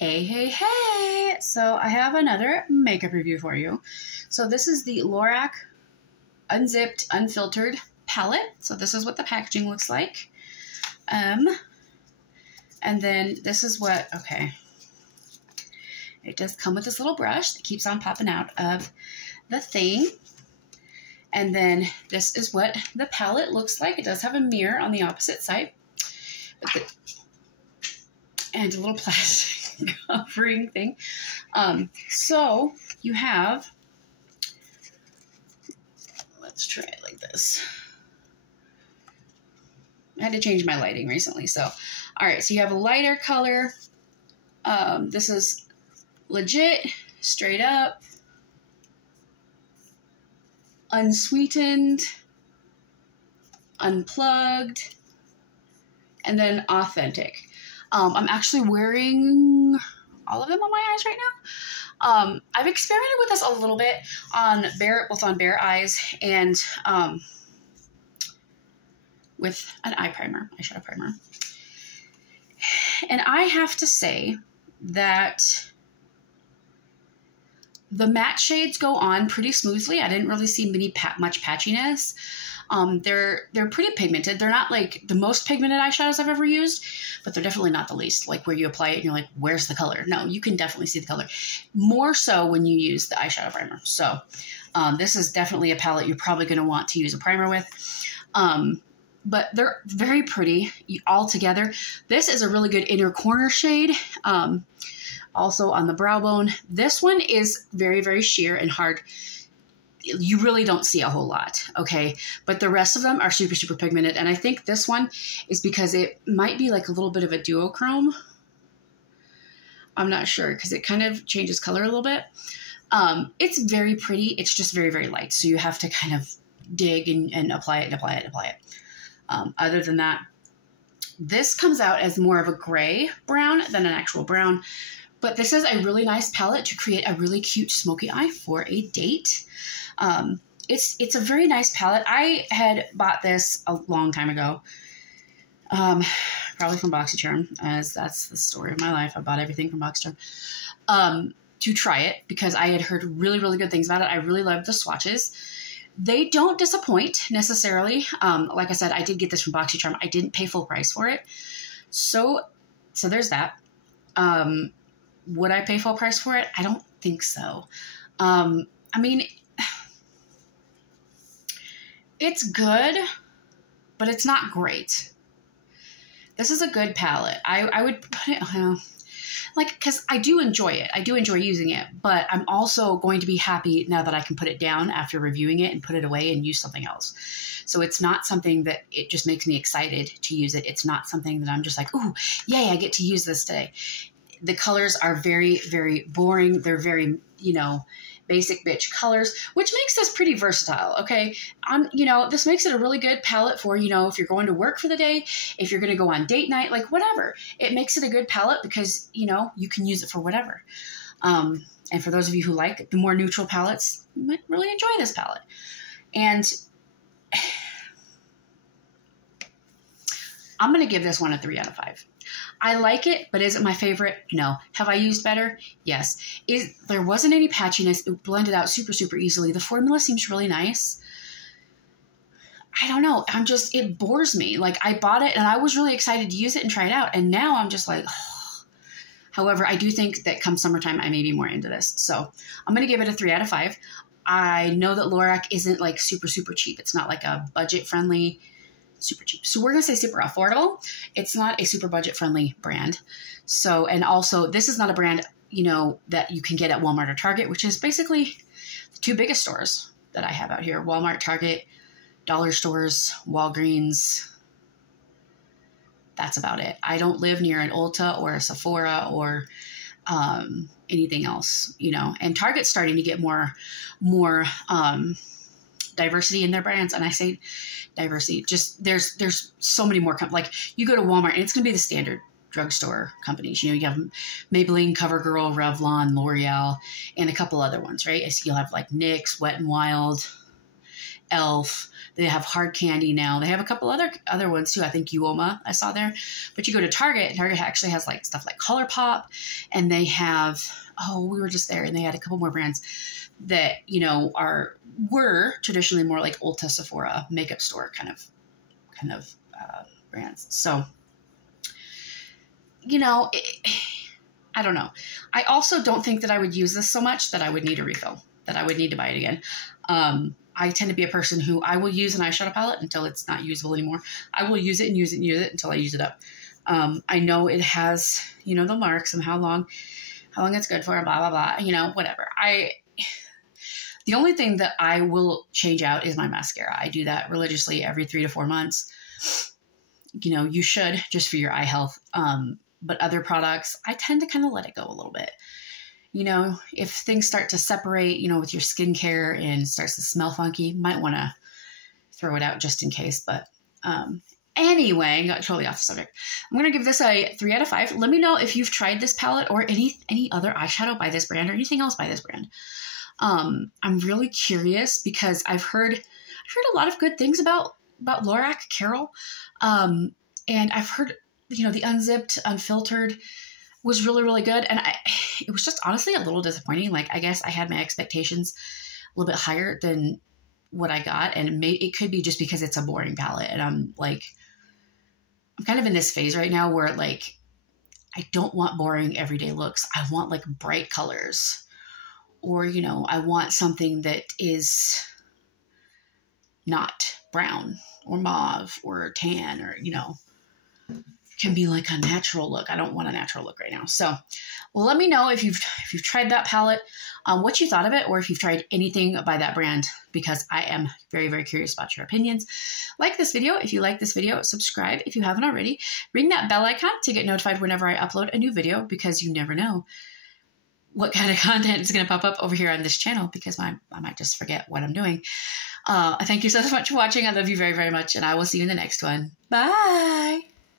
Hey, hey, hey! So I have another makeup review for you. So this is the Lorac Unzipped, Unfiltered palette. So this is what the packaging looks like. And then this is what, okay. It does come with this little brush that keeps on popping out of the thing. And then this is what the palette looks like. It does have a mirror on the opposite side. And a little plastic covering thing. So you have, let's try it like this. I had to change my lighting recently. So, all right. So you have a lighter color. This is legit, straight up, unsweetened, unplugged, and then authentic. I'm actually wearing all of them on my eyes right now. I've experimented with this a little bit on both on bare eyes and with an eyeshadow primer. And I have to say that the matte shades go on pretty smoothly. I didn't really see much patchiness. They're pretty pigmented. They're not like the most pigmented eyeshadows I've ever used, but they're definitely not the least. Like where you apply it and you're like, where's the color? No, you can definitely see the color. More so when you use the eyeshadow primer. So this is definitely a palette you're probably going to want to use a primer with. But they're very pretty all together. This is a really good inner corner shade. Also on the brow bone. This one is very, very sheer and hard. You really don't see a whole lot, okay? But the rest of them are super, super pigmented. And I think this one is because it might be like a little bit of a duochrome. I'm not sure because it kind of changes color a little bit. It's very pretty. It's just very, very light. So you have to kind of dig and apply it and apply it and apply it. Other than that, this comes out as more of a gray brown than an actual brown. But this is a really nice palette to create a really cute smoky eye for a date. It's a very nice palette. I had bought this a long time ago, probably from Boxy, as that's the story of my life. I bought everything from Boxy to try it because I had heard really, really good things about it. I really loved the swatches. They don't disappoint necessarily. Like I said, I did get this from Boxy. I didn't pay full price for it. So there's that. Would I pay full price for it? I don't think so. I mean, it's good, but it's not great. This is a good palette. I would put it, because I do enjoy it. I do enjoy using it, but I'm also going to be happy now that I can put it down after reviewing it and put it away and use something else. So it's not something that it just makes me excited to use it. It's not something that I'm just like, ooh, yay, I get to use this today. The colors are very, very boring. They're very, basic bitch colors, which makes this pretty versatile, okay? This makes it a really good palette for, if you're going to work for the day, if you're going to go on date night, like whatever. It makes it a good palette because, you can use it for whatever. And for those of you who like the more neutral palettes, you might really enjoy this palette. And I'm going to give this one a 3 out of 5. I like it, but is it my favorite? No. Have I used better? Yes. There wasn't any patchiness. It blended out super, super easily. The formula seems really nice. I don't know. It bores me. Like I bought it and I was really excited to use it and try it out. And now I'm just like, oh. However, I do think that come summertime, I may be more into this. So I'm going to give it a 3 out of 5. I know that Lorac isn't like super, super cheap. It's not like a budget friendly super cheap. So we're going to say super affordable. It's not a super budget friendly brand. So, and also this is not a brand, that you can get at Walmart or Target, which is basically the 2 biggest stores that I have out here. Walmart, Target, dollar stores, Walgreens. That's about it. I don't live near an Ulta or a Sephora or anything else, and Target's starting to get more diversity in their brands. And I say diversity, just there's so many more, like you go to Walmart and it's going to be the standard drugstore companies. You have Maybelline, CoverGirl, Revlon, L'Oreal, and a couple other ones, right? So you'll have like NYX, Wet n Wild, Elf. They have Hard Candy now. They have a couple other ones too. I think Uoma I saw there. But you go to Target, and Target actually has like stuff like ColourPop, and they have, we were just there, and they had a couple more brands that, you know, were traditionally more like Ulta, Sephora, makeup store kind of brands. So, you know, I don't know. I also don't think that I would use this so much that I would need a refill, that I would need to buy it again. I tend to be a person who I will use an eyeshadow palette until it's not usable anymore. I will use it and use it and use it until I use it up. I know it has, you know, the marks and how long it's good for, blah, blah, blah, you know, whatever. The only thing that I will change out is my mascara. I do that religiously every 3 to 4 months. You know, you should, just for your eye health. But other products, I tend to kind of let it go a little bit. You know, if things start to separate, you know, with your skincare and starts to smell funky, you might want to throw it out just in case. But anyway, got totally off the subject. I'm going to give this a 3 out of 5. Let me know if you've tried this palette or any other eyeshadow by this brand or anything else by this brand. I'm really curious because I've heard a lot of good things about Lorac Carol. And I've heard, you know, the Unzipped, Unfiltered was really, really good. And it was just honestly a little disappointing. Like, I guess I had my expectations a little bit higher than what I got. And it could be just because it's a boring palette. And I'm kind of in this phase right now where like, I don't want boring everyday looks. I want like bright colors, or, you know, I want something that is not brown or mauve or tan, or, you know, can be like a natural look. I don't want a natural look right now. So let me know if you've tried that palette, what you thought of it, or if you've tried anything by that brand, because I am very, very curious about your opinions. Like this video if you like this video, subscribe if you haven't already, ring that bell icon to get notified whenever I upload a new video, because you never know what kind of content is going to pop up over here on this channel, because I might just forget what I'm doing. Thank you so much for watching. I love you very, very much, and I will see you in the next one. Bye.